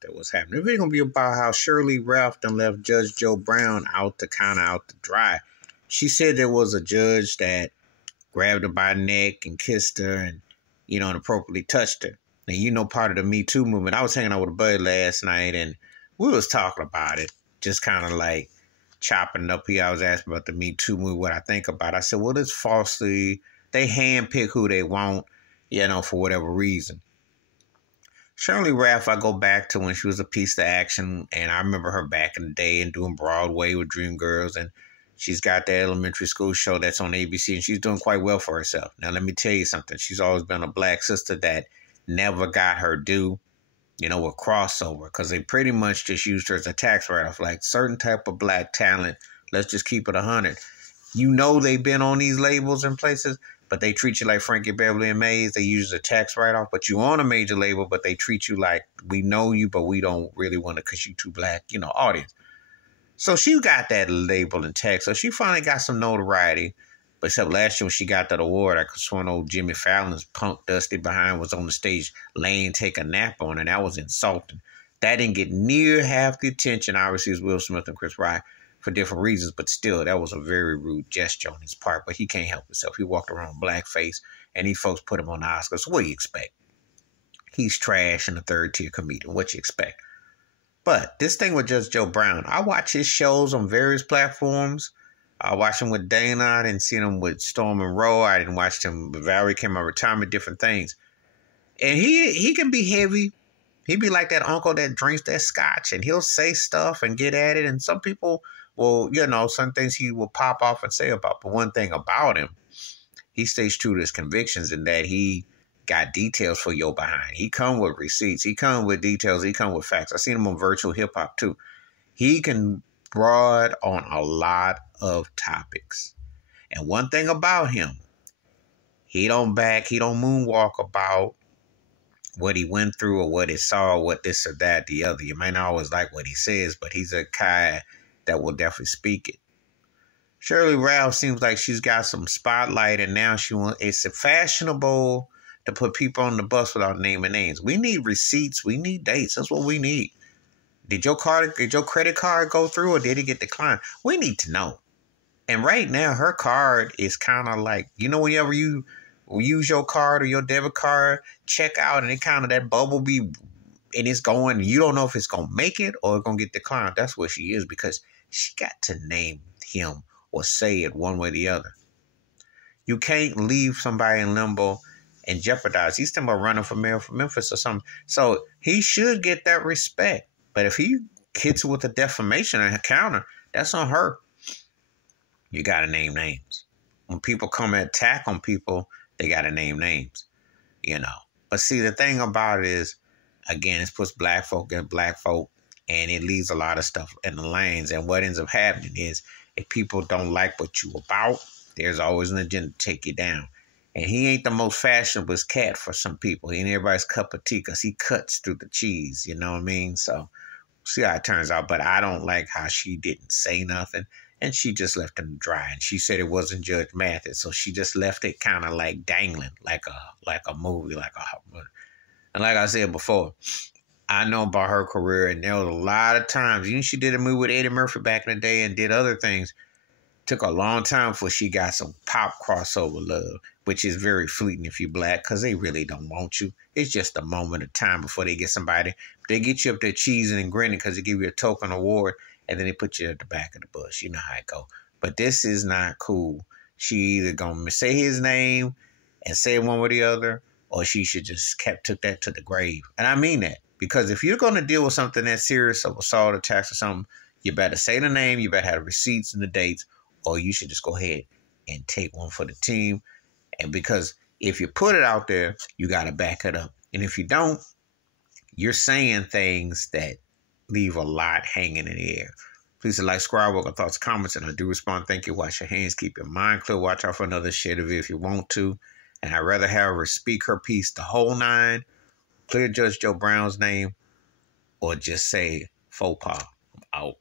there what's happening. It's going to be about how Sheryl Lee Ralph done left Judge Joe Brown out to dry. She said there was a judge that grabbed her by the neck and kissed her and, inappropriately touched her. Now, part of the Me Too movement. I was hanging out with a buddy last night and we was talking about it, just kind of like chopping up here. I was asking about the Me Too movement, what I think about it. I said, well, it's falsely, they handpick who they want, for whatever reason. Sheryl Lee Ralph, I go back to when she was a piece of action, and I remember her back in the day and doing Broadway with Dreamgirls, and she's got the elementary school show that's on ABC, and she's doing quite well for herself. Now, let me tell you something. She's always been a black sister that never got her due, with crossover, because they pretty much just used her as a tax write-off, like certain type of black talent. Let's just keep it 100. They've been on these labels and places, but they treat you like Frankie Beverly and Mays. They use a tax write-off, but you on a major label, but they treat you like we know you, but we don't really want to because you too black, audience. So she got that label and tax. So she finally got some notoriety. But except last year when she got that award, I could swear old Jimmy Fallon's punk Dusty behind was on the stage laying take a nap on, and that was insulting. That didn't get near half the attention, obviously, as Will Smith and Chris Rock, for different reasons, but still, that was a very rude gesture on his part, but he can't help himself. He walked around with blackface, and these folks put him on the Oscars. So what do you expect? He's trash and a third-tier comedian. What you expect? But this thing with Judge Joe Brown, I watch his shows on various platforms. I watched him with Dana. I didn't see him with Storm and Rowe. I didn't watch him with Valerie came out of retirement, different things. And he can be heavy. He'd be like that uncle that drinks that scotch, and he'll say stuff and get at it, and some people... Well, some things he will pop off and say about. But one thing about him, he stays true to his convictions in that he got details for your behind. He come with receipts. He come with details. He come with facts. I seen him on virtual hip hop too. He can broad on a lot of topics. And one thing about him, he don't moonwalk about what he went through or what he saw or what this or that, the other. You may not always like what he says, but he's a guy that will definitely speak it. Sheryl Lee Ralph seems like she's got some spotlight, and now it's fashionable to put people on the bus without naming names. We need receipts. We need dates. That's what we need. Did your credit card go through or did it get declined? We need to know. And right now, her card is kind of like, whenever you use your card or your debit card, check out, and it kind of that bubble be, and it's going, you don't know if it's going to make it or it's going to get declined. That's what she is, because she got to name him or say it one way or the other. You can't leave somebody in limbo and jeopardize. He's thinking about running for mayor for Memphis or something. So he should get that respect. But if he hits it with a defamation and a counter, that's on her. You got to name names. When people come and attack on people, they got to name names, But see, the thing about it is, again, it puts black folk against black folk, and it leaves a lot of stuff in the lanes. And what ends up happening is, if people don't like what you about, there's always an agenda to take you down. And he ain't the most fashionable cat for some people. He ain't everybody's cup of tea because he cuts through the cheese. You know what I mean? So see how it turns out. But I don't like how she didn't say nothing. And she just left him dry. And she said it wasn't Judge Mathis. So she just left it kind of like dangling, like a movie, and like I said before, I know about her career, and there was a lot of times, she did a movie with Eddie Murphy back in the day and did other things. Took a long time before she got some pop crossover love, which is very fleeting if you're black, because they really don't want you. It's just a moment of time before they get somebody. They get you up there cheesing and grinning because they give you a token award, and then they put you at the back of the bus. You know how it go. But this is not cool. She either going to say his name and say one or the other, or she should just took that to the grave. And I mean that. Because if you're going to deal with something that serious, of assault, attacks, or something, you better say the name, you better have the receipts and the dates, or you should just go ahead and take one for the team. And because if you put it out there, you got to back it up. And if you don't, you're saying things that leave a lot hanging in the air. Please like, subscribe, welcome thoughts, comments, and I do respond. Thank you. Wash your hands. Keep your mind clear. Watch out for another shit of it if you want to. And I'd rather have her speak her piece the whole nine, clear Judge Joe Brown's name, or just say faux pas. I'm out.